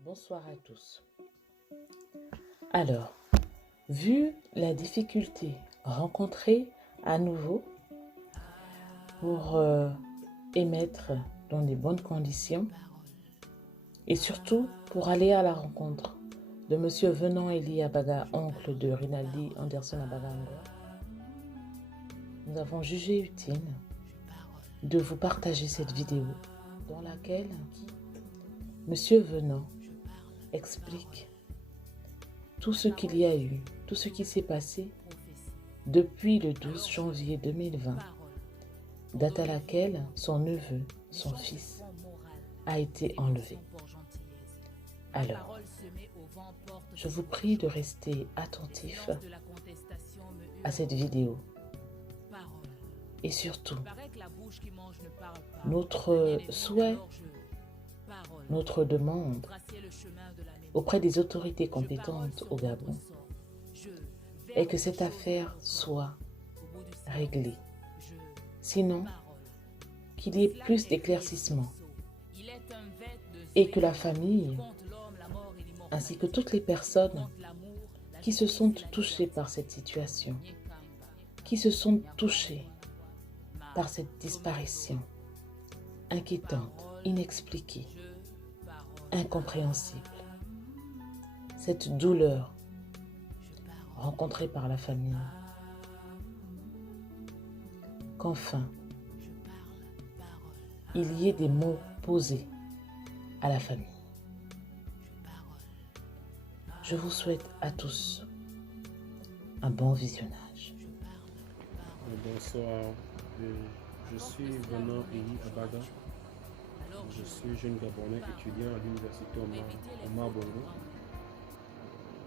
Bonsoir à tous. Alors, vu la difficulté rencontrée à nouveau pour émettre dans des bonnes conditions et surtout pour aller à la rencontre de Monsieur Venant Eli Abaga, oncle de Rinaldi Anderson Abaga Ngor, nous avons jugé utile de vous partager cette vidéo dans laquelle Monsieur Venant explique tout ce qu'il y a eu, tout ce qui s'est passé depuis le 12 janvier 2020, date à laquelle son neveu, son fils, a été enlevé. Alors, je vous prie de rester attentif à cette vidéo. Et surtout, notre souhait, notre demande auprès des autorités compétentes au Gabon est que cette affaire soit réglée. Sinon, qu'il y ait plus d'éclaircissement et que la famille, ainsi que toutes les personnes qui se sont touchées par cette situation, qui se sont touchées par cette disparition inquiétante, inexpliquée, incompréhensible, cette douleur rencontrée par la famille, qu'enfin il y ait des mots posés à la famille. Je vous souhaite à tous un bon visionnage. Bonsoir, je suis Venant Eli Abaga. Je suis jeune Gabonais étudiant à l'université Omar Bongo.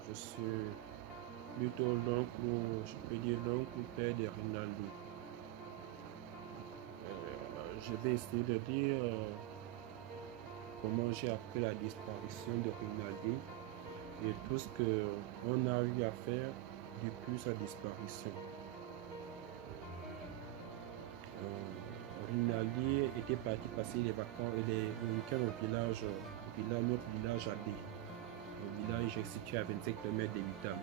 Je suis plutôt l'oncle, je peux dire l'oncle père de Rinaldi. Je vais essayer de dire comment j'ai appris la disparition de Rinaldi et tout ce qu'on a eu à faire depuis sa disparition. Rinaldi était parti passer les vacances et les week-ends au village, notre village à D. Le village est situé à 25 km de Vitam,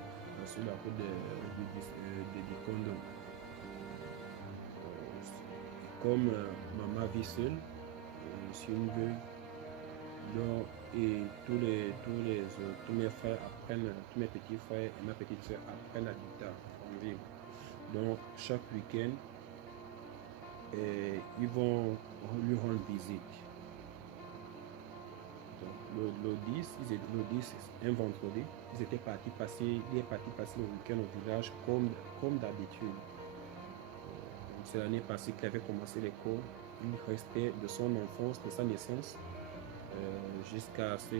sur la route de Kondo. Comme maman vit seule, je suis une veuve, donc, et tous mes frères apprennent, tous mes petits frères et ma petite soeur apprennent à Vitam, en ville. Donc chaque week-end, ils vont lui rendre visite. Donc, le 10, un vendredi, il est parti passer le week-end au village comme d'habitude. C'est l'année passée qu'il avait commencé les cours. Il restait de son enfance, de sa naissance, jusqu'à ce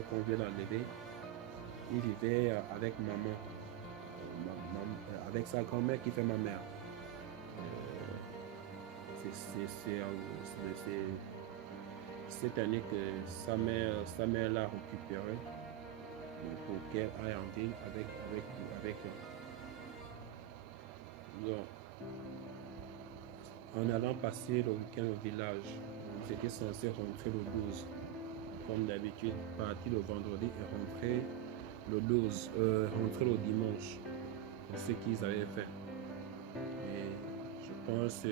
qu'on vienne l'enlever. Il vivait avec maman, avec sa grand-mère qui fait ma mère. C'est cette année que sa mère l'a récupéré pour qu'elle aille en ville avec elle. Donc, en allant passer le week-end au village, ils étaient censés rentrer le 12, comme d'habitude, partir le vendredi et rentrer le 12, rentrer le dimanche, c'est ce qu'ils avaient fait. Et je pense que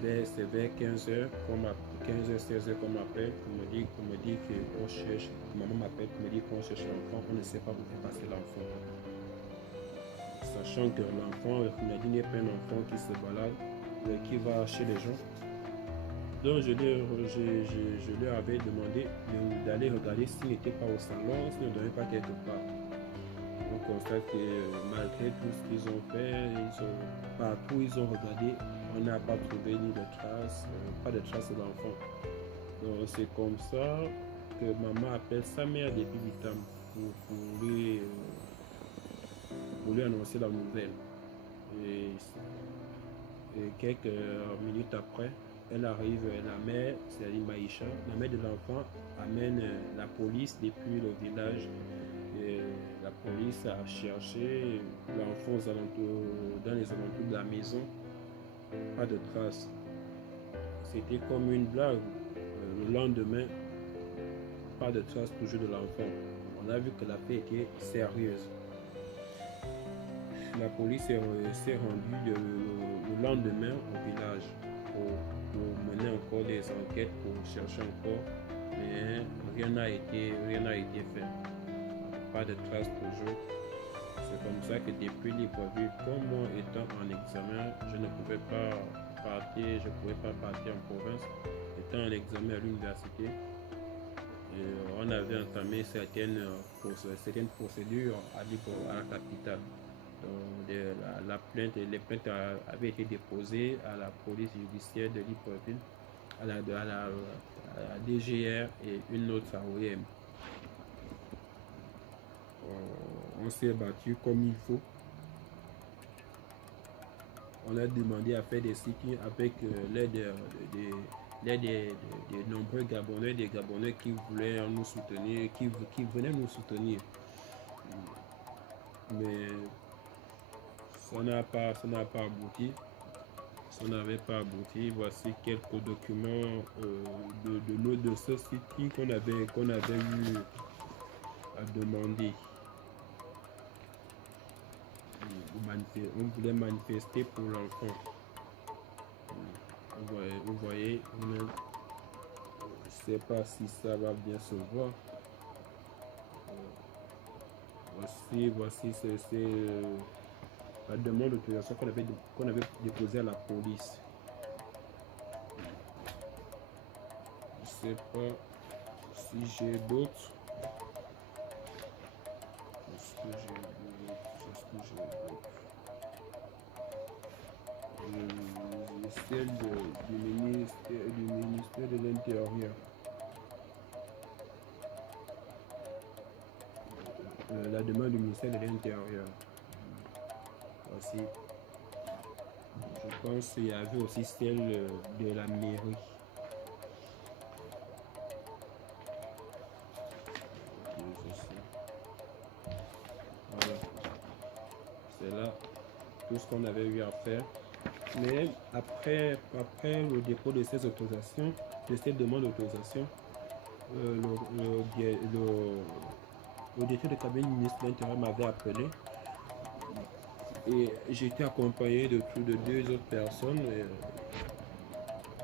c'est vers 15h, 15h, 16h qu'on m'appelle, qu'on me dit qu'on cherche, maman m'appelle pour me dire qu'on cherche l'enfant, on ne sait pas où est passé l'enfant. Sachant que l'enfant, n'est pas un enfant qui se balade, qui va chez les gens. Donc je leur avais demandé d'aller regarder s'il n'était pas au salon, s'il ne dormait pas quelque part. On constate que malgré tout ce qu'ils ont fait, partout où ils ont regardé, on n'a pas trouvé ni de traces, pas de traces d'enfant. Donc c'est comme ça que maman appelle sa mère depuis Vitam pour lui annoncer la nouvelle. Et quelques minutes après, elle arrive, la mère, c'est-à-dire Maïcha, la mère de l'enfant, amène la police depuis le village. Et la police a cherché l'enfant dans les alentours de la maison. pas de traces. C'était comme une blague. Le lendemain, pas de traces toujours de l'enfant. On a vu que l'affaire était sérieuse. La police s'est rendue le lendemain au village pour mener encore des enquêtes, pour chercher encore, mais rien n'a été fait. Pas de traces toujours. C'est comme ça que depuis Libreville, comme moi étant en examen, je ne pouvais pas partir en province. Étant en examen à l'université, on avait entamé certaines procédures à la capitale. Donc, les plaintes avaient été déposées à la police judiciaire de Libreville, à la DGR et une autre à OIM. On s'est battu comme il faut. On a demandé à faire des sit-ins avec l'aide des nombreux Gabonais, des Gabonais qui voulaient nous soutenir, qui venaient nous soutenir. Mais ça n'a pas abouti. Ça n'avait pas abouti. Voici quelques documents de ce sit-in qu'on avait eu à demander. On voulait manifester pour l'enfant. Vous voyez, je ne sais pas si ça va bien se voir. Voici c'est la demande d'autorisation qu'on avait déposée à la police. Je ne sais pas si j'ai d'autres. Celle du ministère de l'Intérieur. La demande du ministère de l'Intérieur. Voici. Je pense qu'il y avait aussi celle de la mairie. Voilà. C'est là tout ce qu'on avait eu à faire. Mais après le dépôt de ces autorisations, de cette demande d'autorisation, le directeur de cabinet du ministre de l'Intérieur m'avait appelé et j'étais accompagné de deux autres personnes.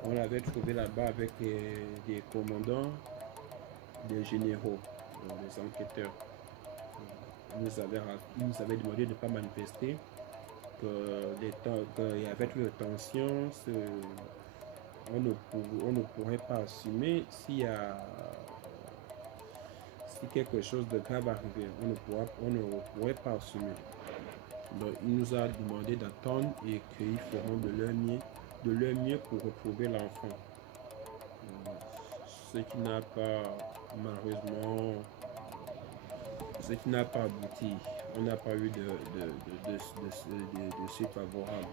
On l'avait trouvé là-bas avec des commandants, des généraux, des enquêteurs. Ils nous avaient demandé de ne pas manifester, qu'il y avait trop de tensions, on ne pourrait pas assumer si quelque chose de grave arrivait, on ne pourrait pas assumer. Donc il nous a demandé d'attendre et qu'ils feront de leur mieux pour retrouver l'enfant. Ce qui n'a pas, malheureusement, abouti. On n'a pas eu de suite favorable.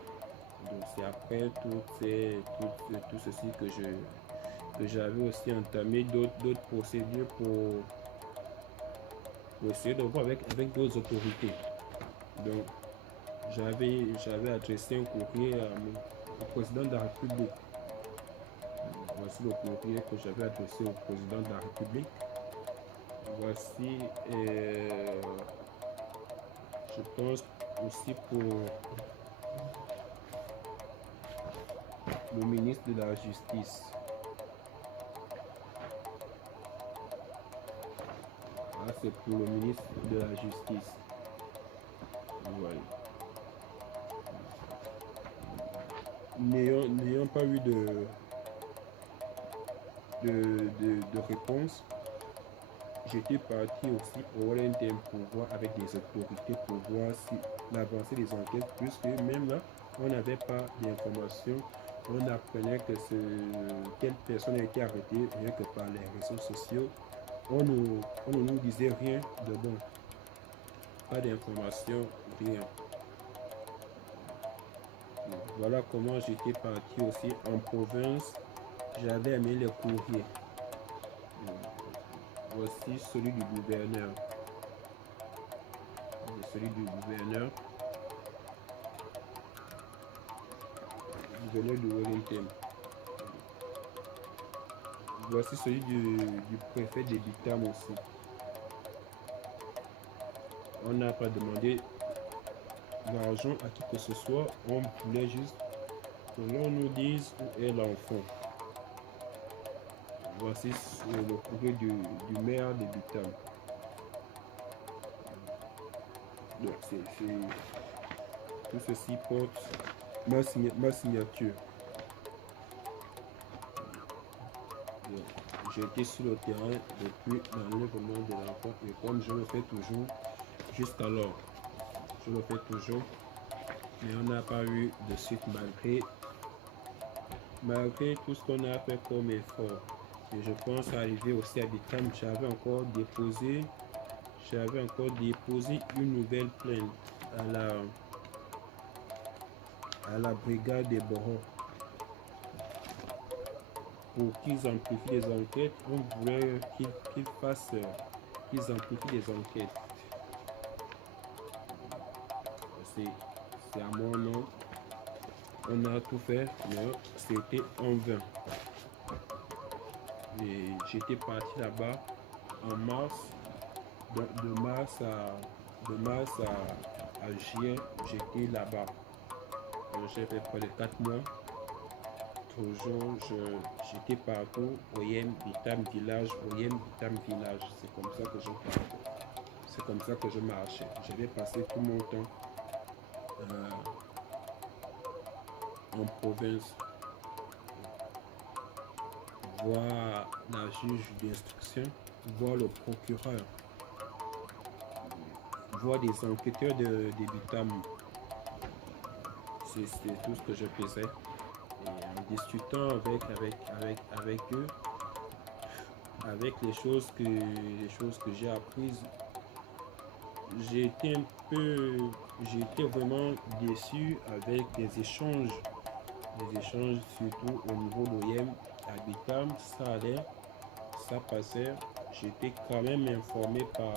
Donc c'est après tout ceci que j'avais aussi entamé d'autres procédures pour essayer de voir avec d'autres autorités. Donc j'avais adressé un courrier au président de la République. Voici le courrier que j'avais adressé au président de la République. Voici, je pense aussi pour le ministre de la Justice. Là, c'est pour le ministre de la Justice. Voilà. N'ayant pas eu de réponse, j'étais parti aussi au LNTM pour voir avec des autorités pour voir si l'avancée des enquêtes, puisque même là, on n'avait pas d'informations. On apprenait que telle personne a été arrêtée rien que par les réseaux sociaux. On ne nous disait rien de bon. Pas d'informations, rien. Voilà comment j'étais parti aussi en province. J'avais amené les courriers. Voici celui du gouverneur. gouverneur de Wellington. Voici celui du préfet de Bitam aussi. On n'a pas demandé l'argent à qui que ce soit, on voulait juste que l'on nous dise où est l'enfant. Voici le courrier du maire de Bitam. Donc tout ceci porte ma signature. J'ai été sur le terrain depuis l'enlèvement de l'enfant et comme je le fais toujours jusqu'alors, je le fais toujours, mais on n'a pas eu de suite malgré tout ce qu'on a fait comme effort. Et je pense arriver aussi à Bitam, j'avais encore déposé une nouvelle plainte à la brigade des Boros pour qu'ils amplifient les enquêtes. On voulait qu'ils amplifient les enquêtes. C'est à mon nom. On a tout fait, mais c'était en vain. Et j'étais parti là-bas en mars. De mars à juillet, j'étais là-bas. J'ai fait près de 4 mois. Toujours, j'étais partout. Oyem, Bitam village, Oyem, Bitam village. C'est comme ça que je partais. C'est comme ça que je marchais. J'avais passé tout mon temps en province, voir la juge d'instruction, voir le procureur, voir des enquêteurs de Bitam. C'est tout ce que je faisais. Et en discutant avec eux, avec les choses que j'ai apprises, j'étais vraiment déçu avec des échanges surtout au niveau d'OIM à Bitam. Ça allait, ça passait. J'étais quand même informé par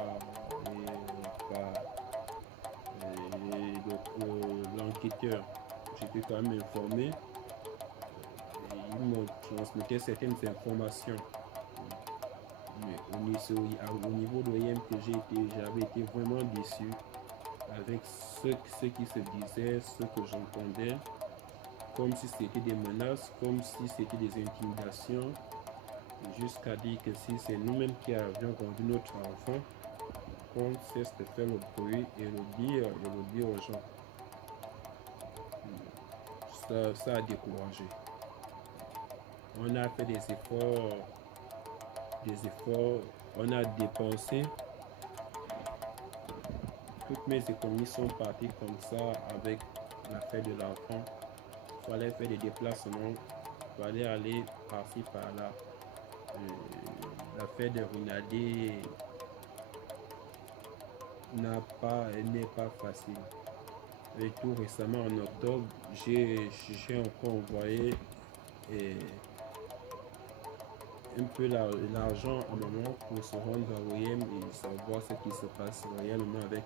l'enquêteur. J'étais quand même informé. Il me transmettait certaines informations. Mais au niveau d'OIM que j'avais été vraiment déçu avec ce qui se disait, ce que j'entendais, comme si c'était des menaces, comme si c'était des intimidations, jusqu'à dire que si c'est nous-mêmes qui avions rendu notre enfant, qu'on cesse de faire le bruit et le dire aux gens. Ça a découragé. On a fait des efforts, on a dépensé. Toutes mes économies sont parties comme ça avec l'affaire de l'enfant. Il fallait faire des déplacements, il fallait aller par-ci par-là. L'affaire de Rinaldé n'est pas facile. Et tout récemment en octobre, j'ai encore envoyé un peu l'argent à maman pour se rendre à OIM et savoir ce qui se passe réellement avec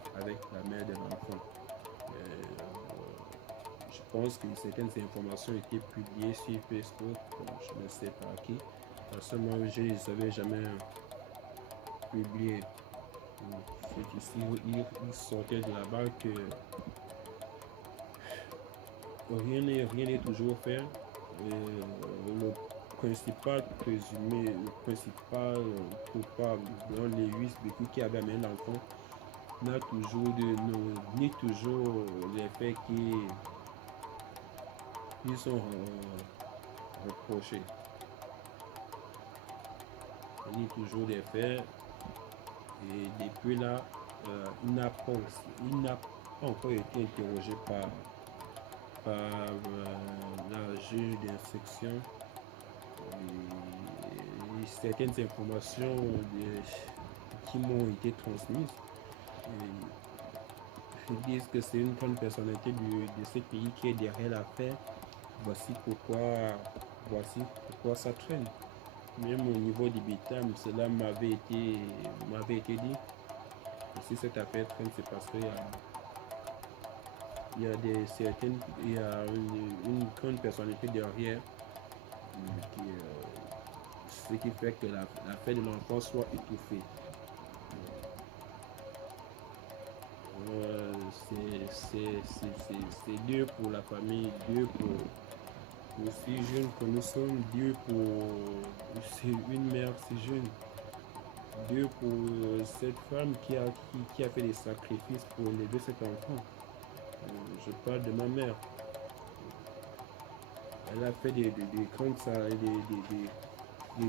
la mère de l'enfant. Je pense que certaines informations étaient publiées sur Facebook, je ne sais pas qui. À ce moment, je ne les avais jamais publiées. Il sortait de là-bas que rien n'est toujours fait. Le principal présumé, le principal coupable dans les 8 véhicules qui avaient amené l'enfant n'a toujours ni toujours les faits qui sont reprochés. Ni toujours des faits. Et depuis là, il n'a pas encore été interrogé par la juge d'instruction. Certaines informations qui m'ont été transmises disent que c'est une grande personnalité de ce pays qui est derrière l'affaire. Voici pourquoi ça traîne. Même au niveau du Bitam, cela m'avait été dit. Et si cette affaire traîne, c'est parce qu'il y a une grande sont une personnalité derrière, ce qui fait que la fête de l'enfant soit étouffée. C'est dur pour la famille, dur pour si jeunes que nous sommes, dur pour une mère si jeune, dur pour cette femme qui a fait des sacrifices pour élever cet enfant. Je parle de ma mère. Elle a fait des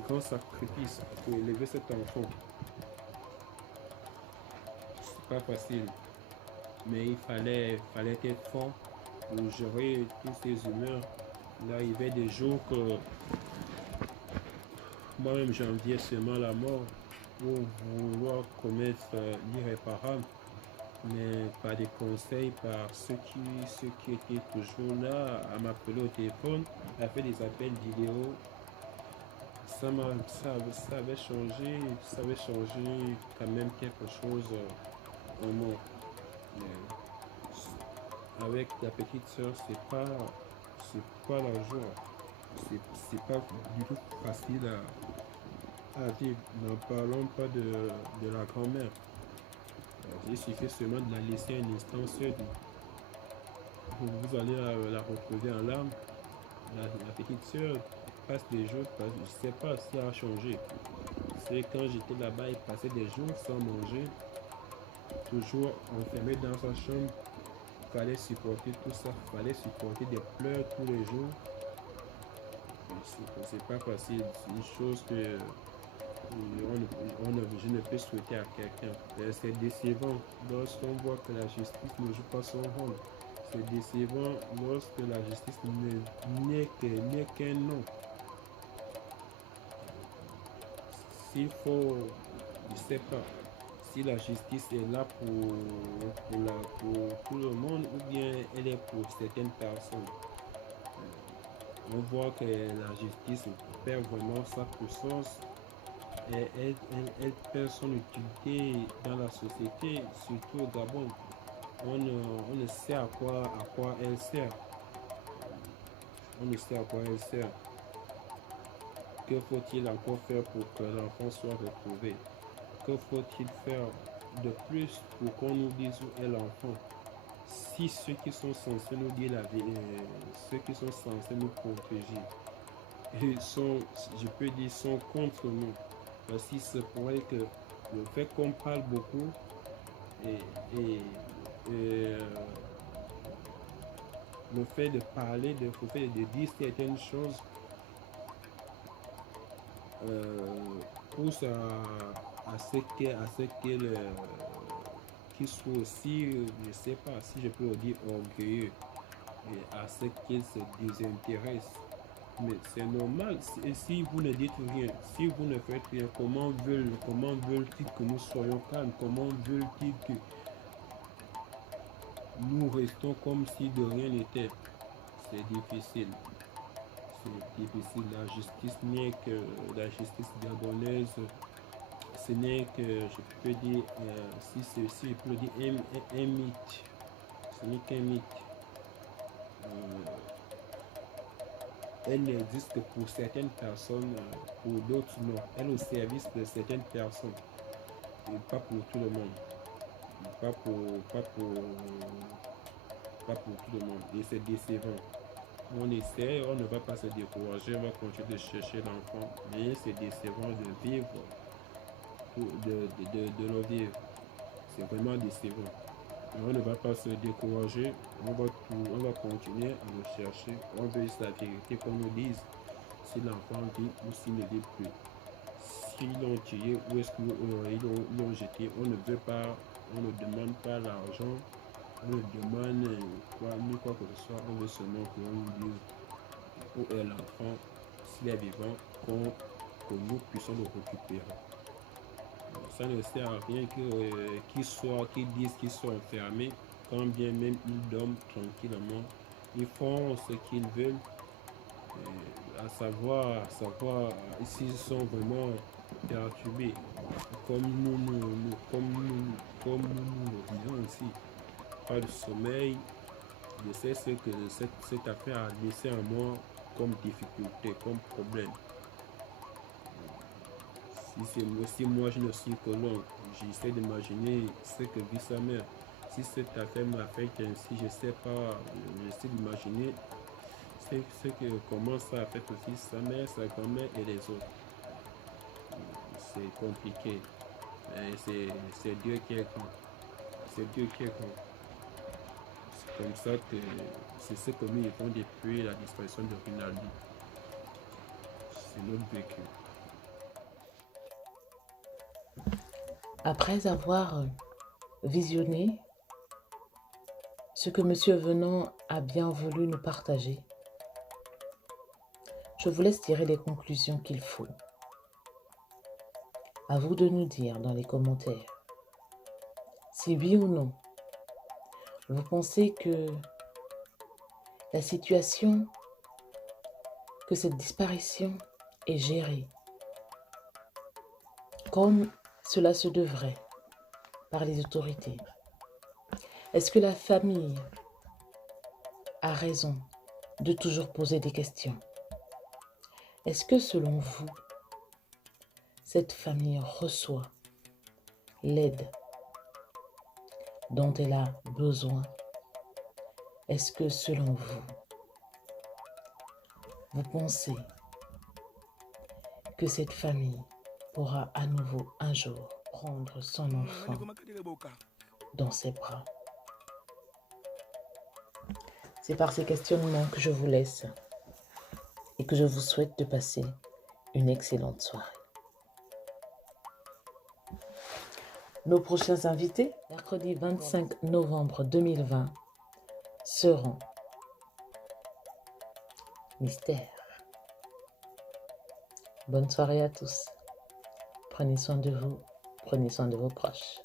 grands sacrifices pour élever cet enfant. C'est pas facile. Mais il fallait être fort pour gérer toutes ces humeurs. Il arrivait des jours que moi-même j'enviais seulement la mort pour vouloir commettre l'irréparable, mais par des conseils, par ceux qui étaient toujours là à m'appeler au téléphone, à faire des appels vidéo. Ça avait changé quand même quelque chose en moi. Avec la petite soeur, c'est pas la joie. C'est pas du tout facile à vivre. N'en parlons pas de la grand-mère. Il suffit seulement de la laisser un instant seule. Vous allez la retrouver en larmes. La petite soeur passe des jours, je ne sais pas si elle a changé. C'est quand j'étais là-bas, elle passait des jours sans manger, toujours enfermée dans sa chambre. Il fallait supporter tout ça, il fallait supporter des pleurs tous les jours. C'est pas facile, c'est une chose que je ne peux souhaiter à quelqu'un. C'est décevant lorsqu'on voit que la justice ne joue pas son rôle. C'est décevant lorsque la justice n'est qu'un nom. S'il faut, je ne sais pas, si la justice est là pour tout le monde ou bien elle est pour certaines personnes. On voit que la justice perd vraiment sa puissance et elle perd son utilité dans la société, surtout au Gabon. On ne sait à quoi elle sert. On ne sait à quoi elle sert. Que faut-il encore faire pour que l'enfant soit retrouvé? Que faut-il faire de plus pour qu'on nous dise où est l'enfant? Si ceux qui sont censés nous dire la vérité, ceux qui sont censés nous protéger, je peux dire, sont contre nous. Parce qu'il se pourrait que le fait qu'on parle beaucoup et le fait de parler, le fait de dire certaines choses pousse à ce qu'elle qu'il soit aussi, je sais pas si je peux le dire, orgueilleux, et à ce qu'il se désintéresse. Mais c'est normal, si vous ne dites rien, si vous ne faites rien, comment veulent-ils que nous soyons calmes? Comment veulent-ils que nous restons comme si de rien n'était? C'est difficile. C'est difficile. La justice n'est que la justice gabonaise. Ce n'est que, je peux dire, si je peux le dire, un mythe. Ce n'est qu'un mythe. Elle n'existe que pour certaines personnes, pour d'autres non. Elle est au service de certaines personnes, et pas pour tout le monde. Pas pour tout le monde. Et c'est décevant. On essaie, on ne va pas se décourager, on va continuer de chercher l'enfant, mais c'est décevant de vivre, de le vivre. C'est vraiment décevant. Mais on ne va pas se décourager, on va continuer à le chercher. On veut juste la vérité, qu'on nous dise si l'enfant vit ou s'il ne vit plus. S'ils l'ont tué, où est-ce qu'ils l'ont jeté? On ne veut pas, on ne demande pas l'argent, on ne demande quoi que ce soit, on veut seulement qu'on nous dise où est l'enfant, s'il est vivant, que nous puissions le récupérer. Ça ne sert à rien qu'ils disent qu'ils sont enfermés, quand bien même ils dorment tranquillement. Ils font ce qu'ils veulent, à savoir s'ils sont vraiment perturbés, comme nous le vivons ici. Pas de sommeil, Je sais ce que cette affaire a laissé en moi comme difficulté, comme problème. Si moi je ne suis que l'homme, j'essaie d'imaginer ce que vit sa mère. Si cette affaire m'affecte ainsi, je sais pas, j'essaie d'imaginer comment ça affecte aussi sa mère, sa grand-mère et les autres. C'est compliqué, mais c'est Dieu qui est grand. C'est Dieu qui est grand. C'est comme ça que c'est ce que nous vivons depuis la disparition de Rinaldi. C'est notre vécu. Après avoir visionné ce que Monsieur Venant a bien voulu nous partager, je vous laisse tirer les conclusions qu'il faut. À vous de nous dire dans les commentaires si oui ou non vous pensez que la situation, que cette disparition est gérée comme cela se devrait par les autorités. Est-ce que la famille a raison de toujours poser des questions? Est-ce que selon vous, cette famille reçoit l'aide dont elle a besoin? Est-ce que selon vous, vous pensez que cette famille pourra à nouveau un jour prendre son enfant dans ses bras? C'est par ces questionnements que je vous laisse et que je vous souhaite de passer une excellente soirée. Nos prochains invités, mercredi 25 novembre 2020, seront Mystère. Bonne soirée à tous. Prenez soin de vous, prenez soin de vos proches.